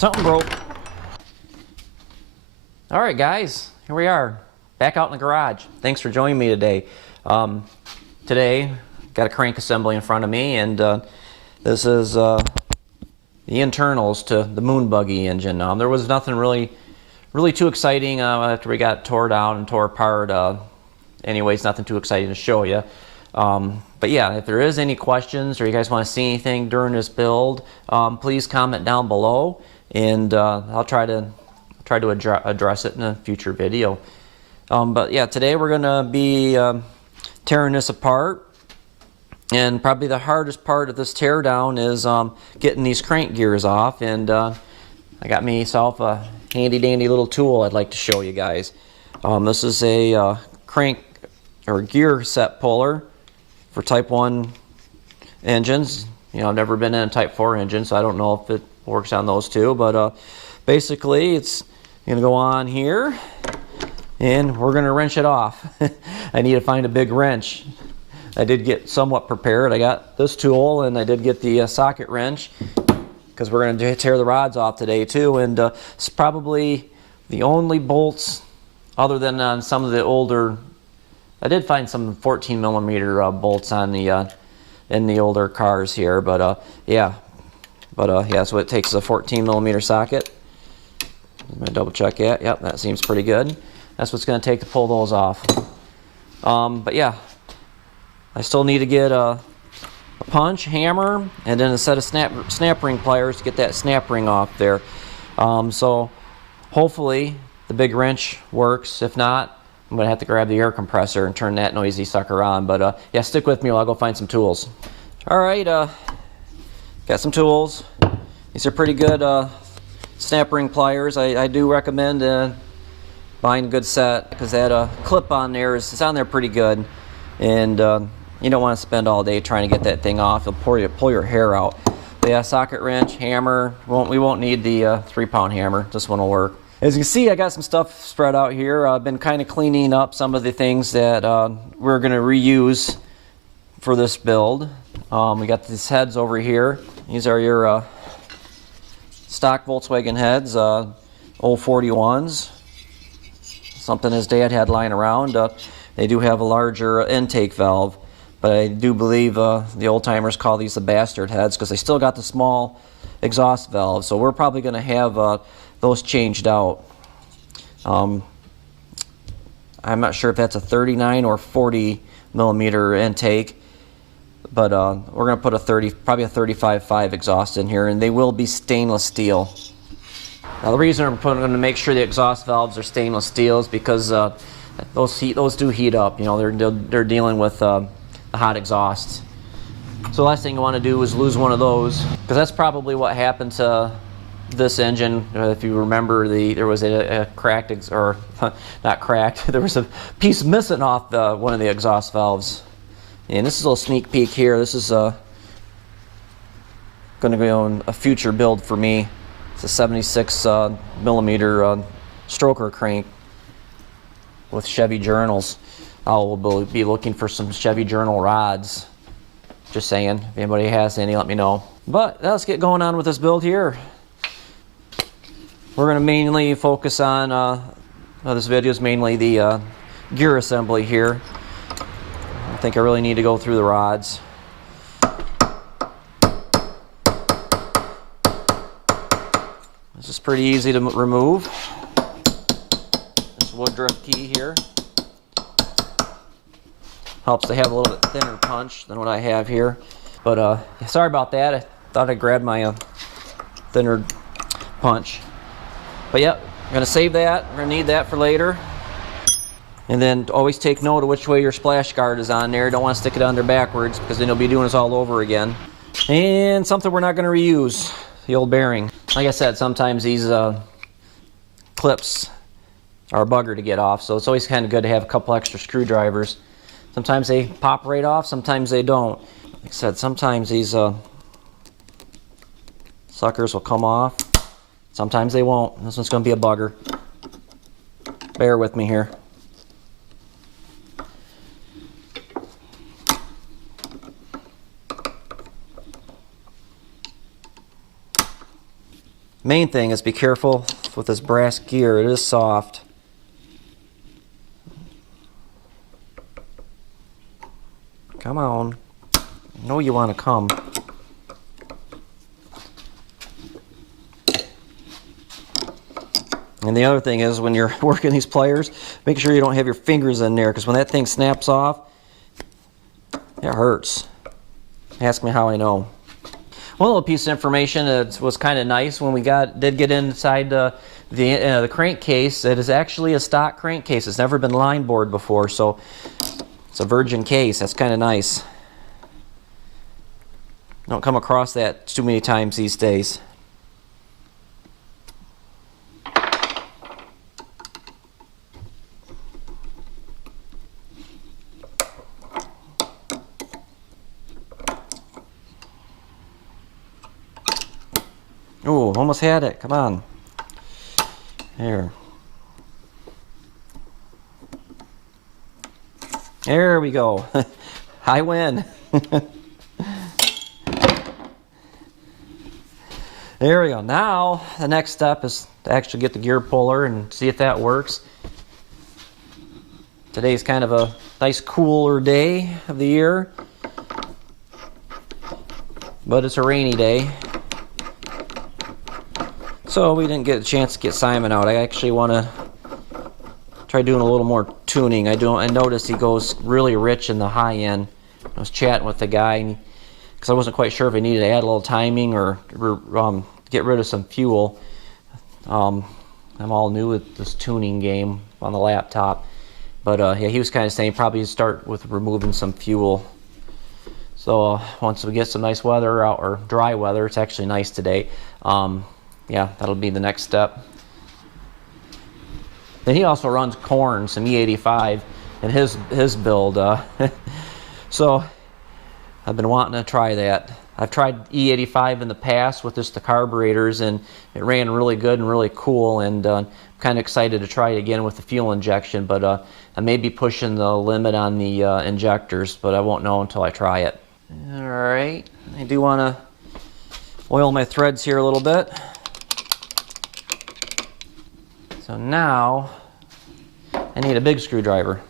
Something broke. All right, guys, here we are, back out in the garage. Thanks for joining me today. Today, got a crank assembly in front of me, and this is the internals to the Moon Buggy engine. There was nothing really too exciting after we got tore down and tore apart. Anyways, nothing too exciting to show you. But yeah, if there is any questions or you guys want to see anything during this build, please comment down below, and I'll try to address it in a future video. But yeah, today we're going to be tearing this apart, and probably the hardest part of this tear down is getting these crank gears off. And I got myself a handy dandy little tool I'd like to show you guys. This is a crank or gear set puller for Type 1 engines. You know, I've never been in a Type 4 engine, so I don't know if it works on those too, but basically it's going to go on here, and we're going to wrench it off. I need to find a big wrench. I did get somewhat prepared. I got this tool, and I did get the socket wrench, because we're going to tear the rods off today too. And it's probably the only bolts, other than on some of the older, I did find some 14mm bolts on the in the older cars here, but yeah, so it takes a 14mm socket. I'm going to double check that. Yep, that seems pretty good. That's what's going to take to pull those off. But yeah, I still need to get a punch, hammer, and then a set of snap ring pliers to get that snap ring off there. So hopefully the big wrench works. If not, I'm going to have to grab the air compressor and turn that noisy sucker on. But yeah, stick with me while I go find some tools. Alright, got some tools. These are pretty good snap ring pliers. I do recommend buying a good set, because that clip on there is on there pretty good, and you don't want to spend all day trying to get that thing off. It'll pull your hair out. But yeah, socket wrench, hammer. We won't need the 3-pound hammer. This one will work. As you can see, I got some stuff spread out here. I've been kind of cleaning up some of the things that we're going to reuse for this build. We got these heads over here. These are your stock Volkswagen heads, old 41s. Something his dad had lying around. They do have a larger intake valve, but I do believe the old timers call these the bastard heads, because they still got the small exhaust valve. So we're probably going to have those changed out. I'm not sure if that's a 39 or 40mm intake, but we're going to put probably a 35.5 exhaust in here, and they will be stainless steel. Now the reason I'm going to make sure the exhaust valves are stainless steel is because those do heat up. You know, they're dealing with the hot exhaust. So the last thing you want to do is lose one of those, because that's probably what happened to this engine. If you remember, there was a cracked, or not cracked, there was a piece missing off one of the exhaust valves. And this is a little sneak peek here. This is going to be on a future build for me. It's a 76mm stroker crank with Chevy journals. I will be looking for some Chevy journal rods. Just saying, if anybody has any, let me know. But let's get going on with this build here. We're going to mainly focus on, this video is mainly the gear assembly here. I think I really need to go through the rods. This is pretty easy to remove. This woodruff key here helps to have a little bit thinner punch than what I have here. But sorry about that. I thought I grabbed my thinner punch. But yep, I'm going to save that. We're going to need that for later. And then always take note of which way your splash guard is on there. Don't want to stick it on there backwards, because then you'll be doing this all over again. And something we're not going to reuse, the old bearing. Like I said, sometimes these clips are a bugger to get off, so it's always kind of good to have a couple extra screwdrivers. Sometimes they pop right off, sometimes they don't. Like I said, sometimes these suckers will come off, sometimes they won't. This one's going to be a bugger. Bear with me here. Main thing is be careful with this brass gear. It is soft. Come on. I know you want to come. And the other thing is when you're working these pliers, make sure you don't have your fingers in there, because when that thing snaps off, it hurts. Ask me how I know. One little piece of information that was kind of nice when we did get inside the crankcase. It is actually a stock crankcase. It's never been line bored before, so it's a virgin case. That's kind of nice. Don't come across that too many times these days. Oh, almost had it. Come on. There. There we go. I win. There we go. Now, the next step is to actually get the gear puller and see if that works. Today's kind of a nice cooler day of the year, but it's a rainy day. So we didn't get a chance to get Simon out. I actually want to try doing a little more tuning. I noticed he goes really rich in the high end. I was chatting with the guy because I wasn't quite sure if I needed to add a little timing or get rid of some fuel. I'm all new with this tuning game on the laptop, but yeah, he was kind of saying probably start with removing some fuel. So once we get some nice weather out, or dry weather, it's actually nice today. Yeah, that'll be the next step. Then he also runs corn, some E85 in his build. So I've been wanting to try that. I've tried E85 in the past with just the carburetors, and it ran really good and really cool, and I'm kind of excited to try it again with the fuel injection, but I may be pushing the limit on the injectors, but I won't know until I try it. All right, I do want to oil my threads here a little bit. So now I need a big screwdriver.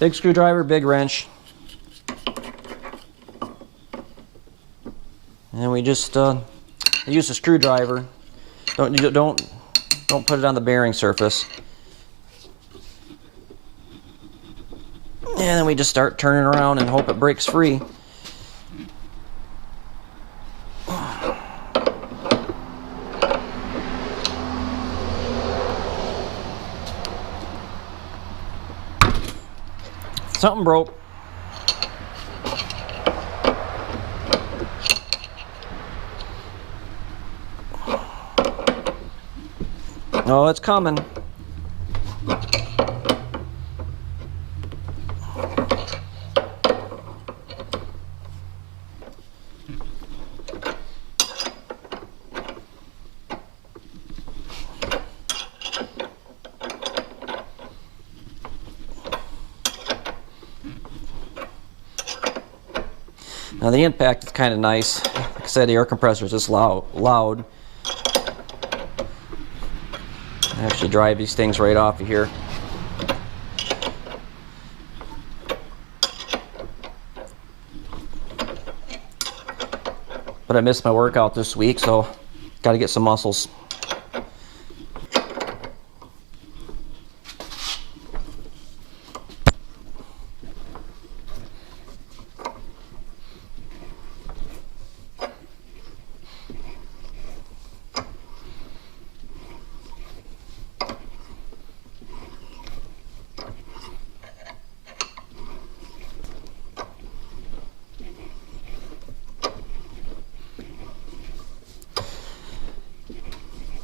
Big screwdriver, big wrench. And we just use a screwdriver. Don't put it on the bearing surface. And then we just start turning around and hope it breaks free. Something broke. Oh, it's coming. Now the impact is kind of nice. Like I said, the air compressor is just loud. I actually drive these things right off of here. But I missed my workout this week, so got to get some muscles.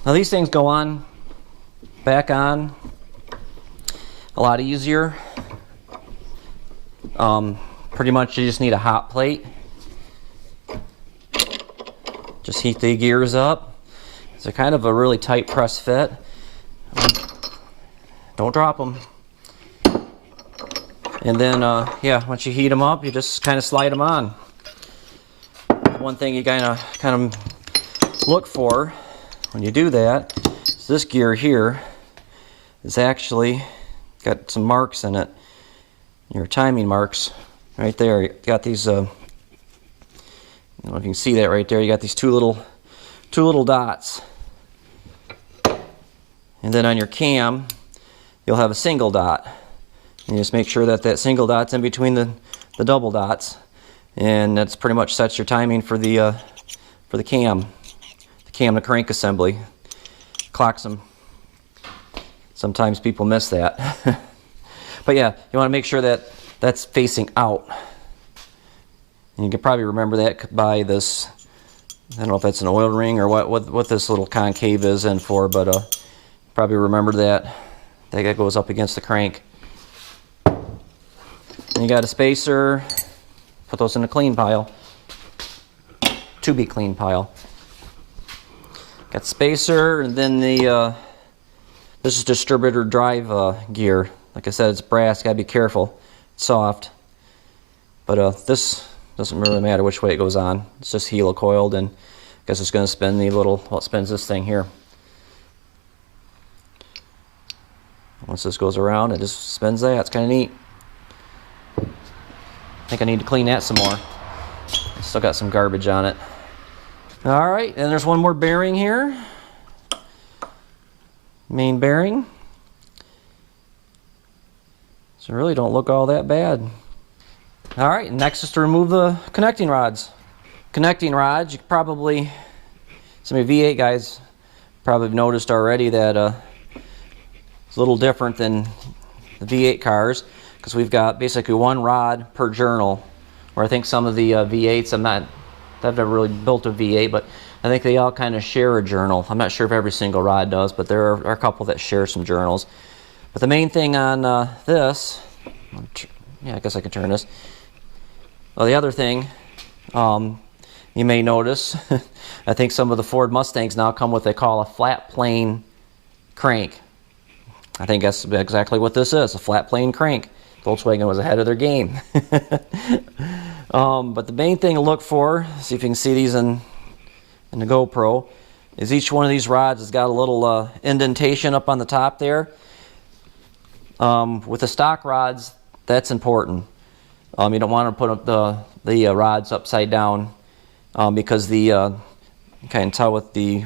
Now these things go on, back on, a lot easier. Pretty much you just need a hot plate. Just heat the gears up. It's a kind of a really tight press fit. Don't drop them. And then, yeah, once you heat them up, you just kind of slide them on. One thing you kind of look for when you do that is this gear here is actually got some marks in it. Your timing marks right there. You got these. I don't know if you can see that right there. You got these two little dots, and then on your cam, you'll have a single dot. And you just make sure that that single dot's in between the double dots, and that's pretty much sets your timing for the cam to crank assembly. Clocks them. Sometimes people miss that. But yeah, you want to make sure that that's facing out. And you can probably remember that by this, I don't know if that's an oil ring or what this little concave is in for, but probably remember that. That goes up against the crank. And you got a spacer. Put those in a clean pile. To be clean pile. Got the spacer, and then the this is distributor drive gear. Like I said, it's brass. Gotta be careful. It's soft. But this doesn't really matter which way it goes on. It's just helicoiled, and I guess it's going to spin the little. Well, it spins this thing here. Once this goes around, it just spins that. It's kind of neat. I think I need to clean that some more. Still got some garbage on it. All right, and there's one more bearing here. Main bearing. So really don't look all that bad. All right, next is to remove the connecting rods. Connecting rods, you probably, some of you V8 guys probably have noticed already that it's a little different than the V8 cars, because we've got basically one rod per journal, where I think some of the V8s, I've never really built a V8, but I think they all kind of share a journal. I'm not sure if every single rod does, but there are a couple that share some journals. But the main thing on this, yeah, I guess I can turn this. Well, the other thing you may notice, I think some of the Ford Mustangs now come with what they call a flat plane crank. I think that's exactly what this is, a flat plane crank. Volkswagen was ahead of their game. But the main thing to look for, see if you can see these in the GoPro, is each one of these rods has got a little indentation up on the top there. With the stock rods, that's important. You don't want to put up the rods upside down because you can tell with the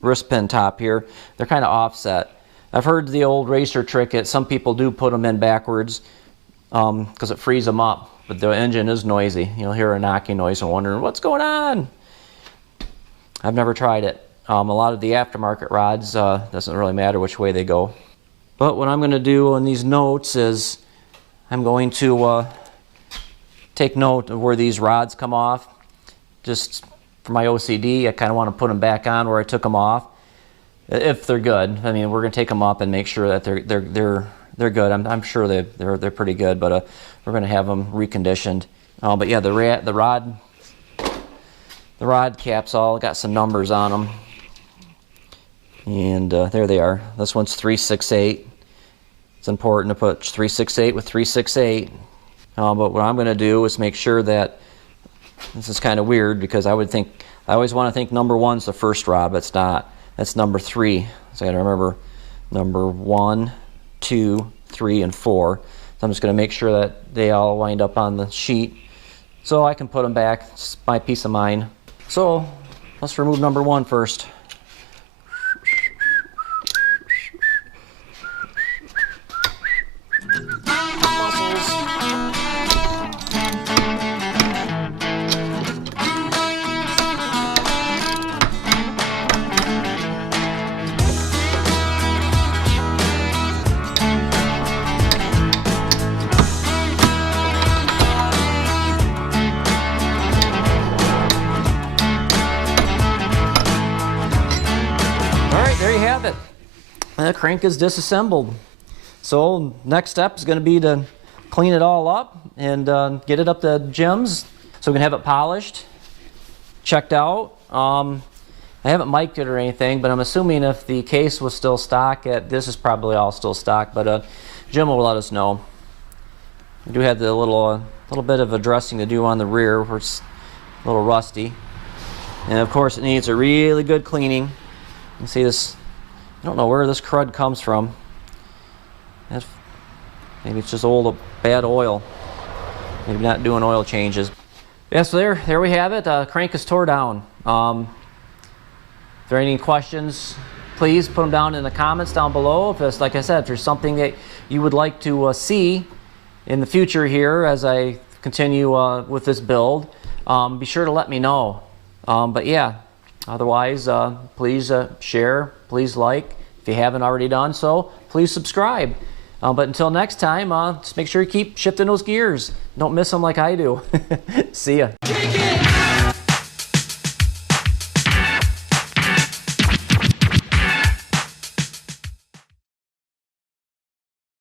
wrist pin top here, they're kind of offset. I've heard the old racer trick that some people do put them in backwards because it frees them up, but the engine is noisy. You'll hear a knocking noise and wondering what's going on. I've never tried it. A lot of the aftermarket rods doesn't really matter which way they go. But what I'm going to do on these notes is I'm going to take note of where these rods come off. Just for my OCD, I kind of want to put them back on where I took them off, if they're good. I mean, we're going to take them up and make sure that they're good. I'm sure they're pretty good, but we're going to have them reconditioned. But yeah, the rod caps all got some numbers on them, and there they are. This one's 368. It's important to put 368 with 368. But what I'm going to do is make sure that, this is kind of weird because I always want to think number one's the first rod, but it's not. That's number 3. So I got to remember number 1, 2, 3, and 4. So I'm just going to make sure that they all wind up on the sheet so I can put them back. It's my peace of mind. So let's remove number 1 first. The crank is disassembled. So next step is going to be to clean it all up and get it up to Jim's so we can have it polished, checked out. I haven't mic'd it or anything, but I'm assuming if the case was still stock, this is probably all still stock, but Jim will let us know. We do have the little bit of a dressing to do on the rear where it's a little rusty. And of course it needs a really good cleaning. You can see this, I don't know where this crud comes from. Maybe it's just old bad oil. Maybe not doing oil changes. Yeah, so there we have it. Crank is tore down. If there are any questions, please put them down in the comments down below. If it's, like I said, if there's something that you would like to see in the future here as I continue with this build, be sure to let me know. But yeah, otherwise, please share, please like. If you haven't already done so, please subscribe. But until next time, just make sure you keep shifting those gears. Don't miss them like I do. See ya.